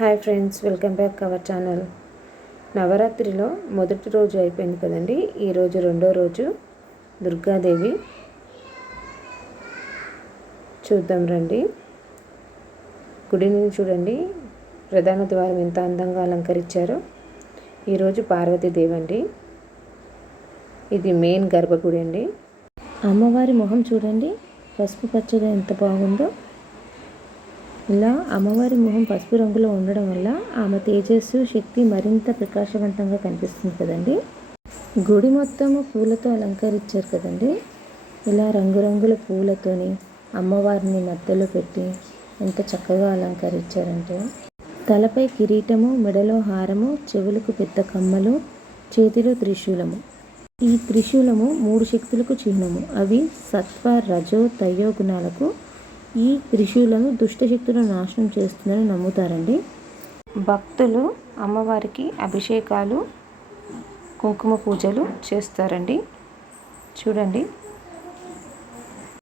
Hi friends welcome back our channel. నవరాత్రిలో మొదటి రోజు అయిపోయింది కదండి. ఈరోజు రెండో రోజు దుర్గాదేవి. చూద్దాం రండి. గుడిని చూడండి. ప్రధాన ద్వారం ఎంత అందంగా అలంకరించారో. ఈరోజు పార్వతీదేవి అండి ఇది మెయిన్ గర్భగుడి అండి. అమ్మవారి మొహం చూడండి. పసుపు పచ్చగా ఎంత బాగుందో. ఇలా అమ్మవారి మొహం పసుపు రంగులో ఉండడం వల్ల ఆమె తేజస్సు శక్తి మరింత ప్రకాశవంతంగా కనిపిస్తుంది కదండి. గుడి మొత్తము పూలతో అలంకరించారు కదండి. ఇలా రంగురంగుల పూలతోని అమ్మవారిని మధ్యలో పెట్టి ఎంత చక్కగా అలంకరించారంటే తలపై కిరీటము మెడలో హారము చెవులకు పెద్ద కమ్మలు చేతిలో త్రిశూలము. ఈ త్రిశూలము మూడు శక్తులకు చిహ్నము. అవి సత్వ రజో తయో గుణాలకు ఈ ఋషులను దుష్టశక్తులు నాశనం చేస్తుందని నమ్ముతారండి. భక్తులు అమ్మవారికి అభిషేకాలు కుంకుమ పూజలు చేస్తారండి. చూడండి.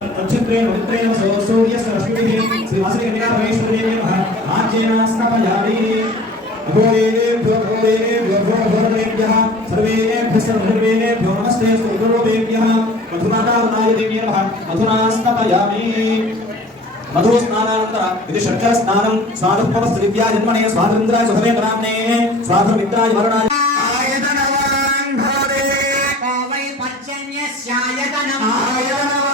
నక్షత్రేణ మధు స్నానానంతర ఇది షట్కర స్నానం స్వాదుపవస్త దివ్యా జన్మనే స్వాతంత్రాయ సుఖమే పరామ్నే స్వాధమిత్రాయ వరుణాయ ఆయతనవాన్ భవతే వై పర్జన్యస్యాయతనం ఆయతనవాన్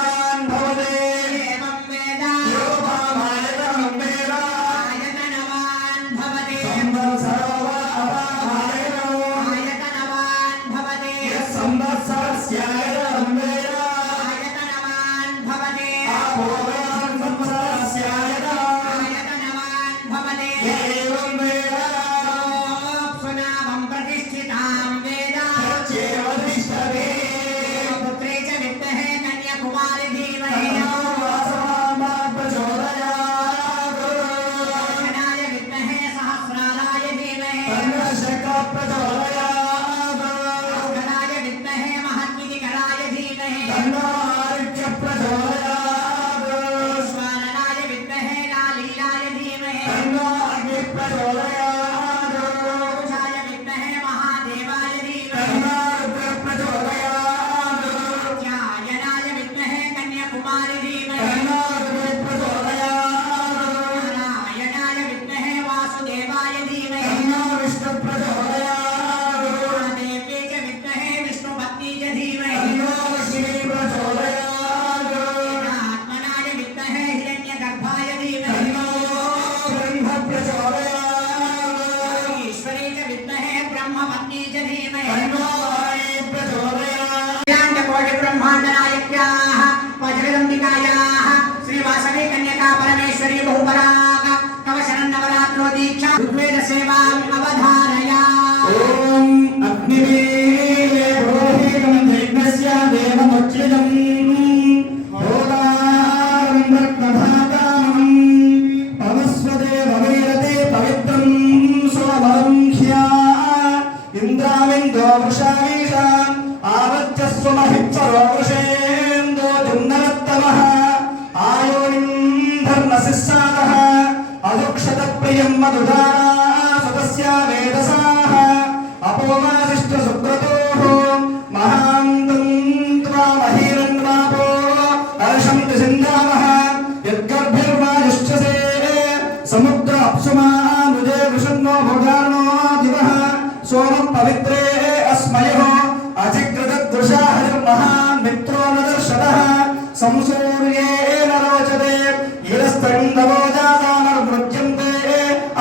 ధీమహి తన్నాగ్ని ఇంద్రామిందో వృషామీషాం ఆవచ్చస్వమహిత్వరో వృషేందో దున్నరత్తమః ఆయోనిం ధర్మశిస్సాదः అదుక్షత ప్రియం మధుధారా సదస్య వేదసాః అపోమాదిష్ట సుక్రతోః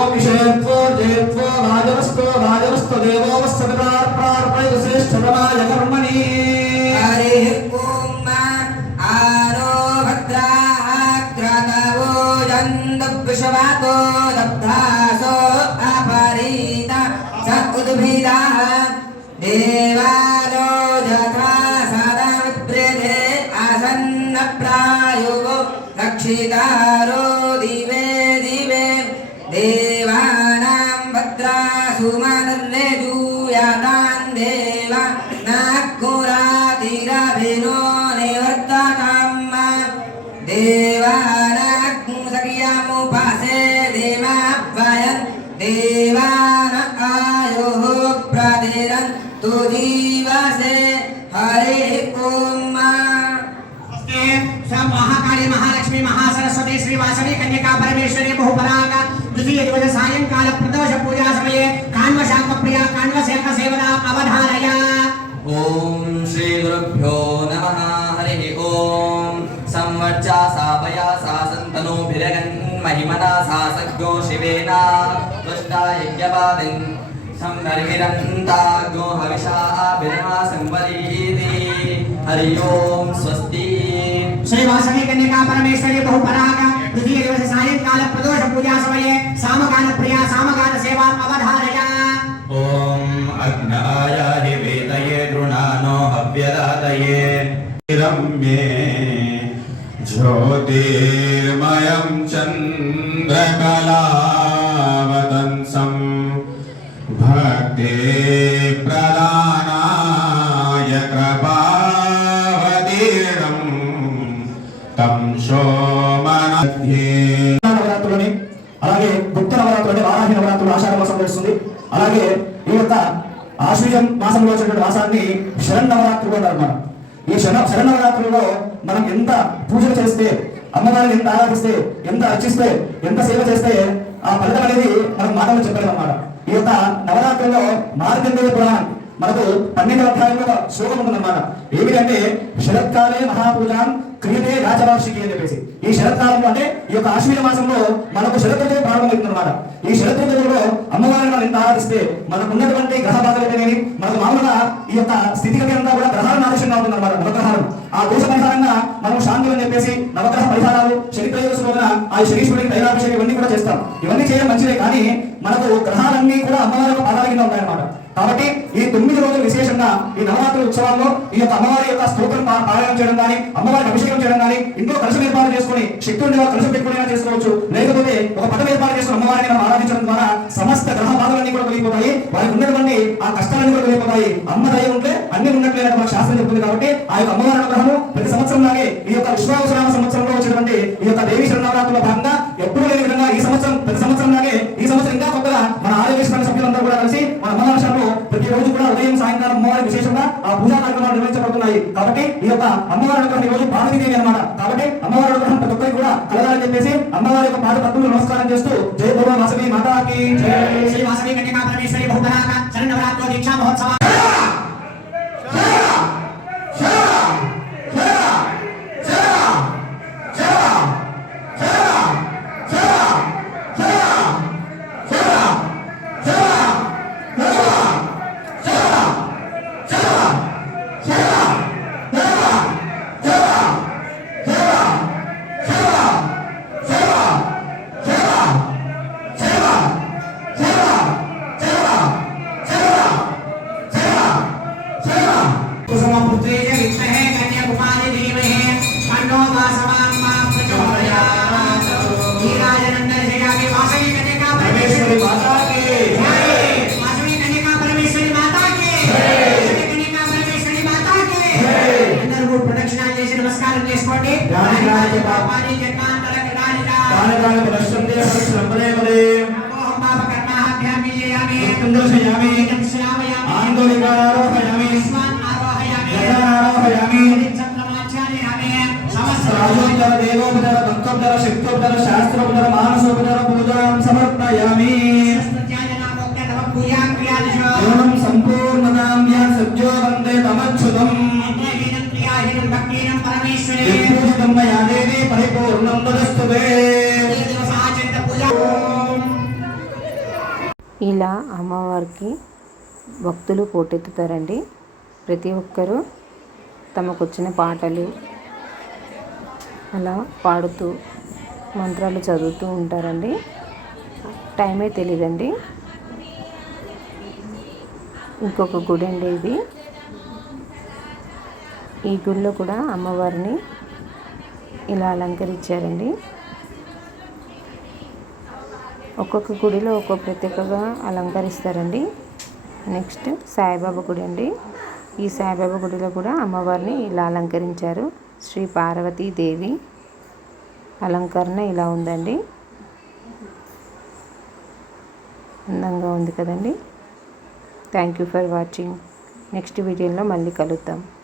ఓం విషయత్వో జయత్వో రాజవస్తో రాజవస్తో దేవోవస్తో ప్రార్పణ శ్రేష్ఠతమాయ కర్మణి. హరి ఓం ఆరో భద్రాగ్రతవో యందు వృషభాతో దబ్ధాసో అపరీత స దేవాలో యథా సదా ఆసన్న రక్షితారో దేవానాగ్ముసఖ్యముపాసే దేవాభయన్ దేవాన ఆయుః ప్రతిరన్ తు జీవసే హరి ఓం మహాకాళి మహాలక్ష్మి మహాసరస్వతి శ్రీ వాసవి కన్యకా పరమేశ్వరి బహుపరాగ ద్వితీయ దివస సాయంకాల ప్రదోష పూజా సమయే కాన్వ శాంత ప్రియా కాన్వ శేఖ సేవదా అవధారయ ఓం శ్రీ గురుభ్యో నమ హరి ఓం వర్చా సాపయా సా సంతనోభిరగన్ మహిమనా సా సజ్ఞో శివేన త్వష్టా యజ్ఞపాదిన్ సంహరిమిరంతాగ్నో హవిషా బిరమా సంవరీతి హరి ఓం స్వస్తి శ్రీ వాసవి కన్యకా పరమేశ్వరి బహుపరాగ తృతీయ దివస సాయంకాల ప్రదోష పూజా సమయే సామగాన ప్రియా సామగాన సేవా అవధారయ ఓం అగ్నాయాది వేదయే గృణానో హవ్యదాతయే రమ్యే ज्योतिर्मयं चन्द्रकलावतंसं भक्ते प्रदानाय कृपावतीर्णं तं शोममध्ये నవరాత్రులని అలాగే గుప్త నవరాత్రులని వారాహి నవరాత్రులు ఆషాఢ మాసం వస్తుంది అలాగే ఈ యొక్క ఆశ్వీజం మాసంలో వచ్చినటువంటి మాసాన్ని శరణ్ నవరాత్రులు అంటారు మనం ఈ శరణ శరణవరాత్రులలో మనం ఎంత పూజలు చేస్తే అమ్మవారిని ఎంత ఆరాధిస్తే ఎంత అర్చిస్తే ఎంత సేవ చేస్తే ఆ ఫలితం అనేది మనం మాటలు చెప్పలేదు అన్నమాట ఈ యొక్క నవరాత్రుల్లో మార్గందేయ పురాణం మనకు పన్నెండు అధ్యాయంలో ఒక శ్లోకం ఉంటుందన్నమాట ఏమిటంటే శరత్కాలే మహాపూజాం క్రియతే రాజవార్షికి అని చెప్పేసి. ఈ శరత్కాలంలో అంటే ఈ యొక్క ఆశ్వీన మాసంలో మనకు శరతృతువు ప్రారంభమవుతుందన్నమాట. ఈ శరతృతువులో అమ్మవారిని మనం ఎంత ఆరాధిస్తే మనకు ఉన్నటువంటి గ్రహ బాధలు అయితేనేమి మనకు మామూలుగా ఈ యొక్క స్థితిగతి అంతా కూడా గ్రహాలను ఆదేశంగా ఉంటుందన్నమాట నవగ్రహాలు ఆ దోష పరిహారంగా మనం శాంతి అని చెప్పేసి నవగ్రహ పరిహారాలు శని ప్రయోగ రోజున ఆ శనీశ్వరుడికి తైలాభిషేకం ఇవన్నీ కూడా చేస్తాం. ఇవన్నీ చేయడం మంచిదే కానీ మనకు గ్రహాలన్నీ కూడా అమ్మవారి యొక్క పాదాల కింద ఉంటాయన్నమాట. కాబట్టి ఈ తొమ్మిది రోజులు విశేషంగా ఈ నవరాత్రి ఉత్సవాల్లో ఈ యొక్క అమ్మవారి యొక్క స్తోత్రం పారాయణం చేయడం కానీ అమ్మవారికి అభిషేకం చేయడం కానీ ఇంట్లో కలిసి ఏర్పాటు చేసుకుని శక్తి ఉండే వాళ్ళు చేసుకోవచ్చు. లేకపోతే ఒక పదం ఏర్పాటు చేసుకుని అమ్మవారిని మనం ఆరాధించడం ద్వారా సమస్త గ్రహ బాధలన్నీ కూడా తొలగిపోతాయి. వారికి ఉన్నటువంటి ఆ కష్టాలన్నీ కూడా తొలగిపోతాయి. అమ్మ దయ ఉంటే అన్ని ఉన్నట్లే మన శాస్త్రం చెప్తుంది కాబట్టి ఆ యొక్క అమ్మవారి అనుగ్రహము ప్రతి సంవత్సరం లాగే ఈ యొక్క విశ్వావసరామ సంవత్సరంలో వచ్చినటువంటి ఈ యొక్క దేవి శరణవరాత్రుల భాగంగా ఎప్పుడూ లేని విధంగా ఈ సంవత్సరం ప్రతి సంవత్సరం లాగే సాయంకాలం అమ్మవారి విశేషంగా ఆ పూజా కార్యక్రమాలు నిర్వహించబడుతున్నాయి కాబట్టి ఈ యొక్క అమ్మవారి అనుగ్రహం ఈరోజు పార్వతీదేవి అన్నమాట. కాబట్టి అమ్మవారి అనుగ్రహం ప్రతి ఒక్కరికి కూడా కలగాలని చెప్పేసి అమ్మవారి యొక్క పాద పద్మలు నమస్కారం చేస్తూ జయ భూమ వాసవి మాతాకి శ్రీ వాసవి కన్యకా పరమేశ్వరి బహుపరాగ శరణవరాత్రి దీక్షా మహోత్సవ. చేసుకోండి రాణి రాజ పాపాని జన్మాంతర కృతానిక కాలకాల పరశ్రంతే పరశ్రంపదే పదే వందే తమచ్యుతం పూజితం మయా దేవి పరిపూర్ణం తదస్తుతే ఇలా అమ్మవారికి భక్తులు పోటెత్తుతారండి ప్రతి ఒక్కరూ తమకు వచ్చిన పాటలు అలా పాడుతూ మంత్రాలు చదువుతూ ఉంటారండి. టైమే తెలియదండి ఇంకొక గుడి అండి ఇది. ఈ గుడిలో కూడా అమ్మవారిని ఇలా అలంకరించారండి. ఒక్కొక్క గుడిలో ఒక్కొక్క ప్రత్యేకగా అలంకరిస్తారండి. నెక్స్ట్ సాయిబాబా గుడి అండి. ఈ సాయిబాబా గుడిలో కూడా అమ్మవారిని ఇలా అలంకరించారు. శ్రీ పార్వతీదేవి అలంకరణ ఇలా ఉందండి. అందంగా ఉంది కదండి. Thank you for watching next వీడియోలో మళ్ళీ కలుద్దాం.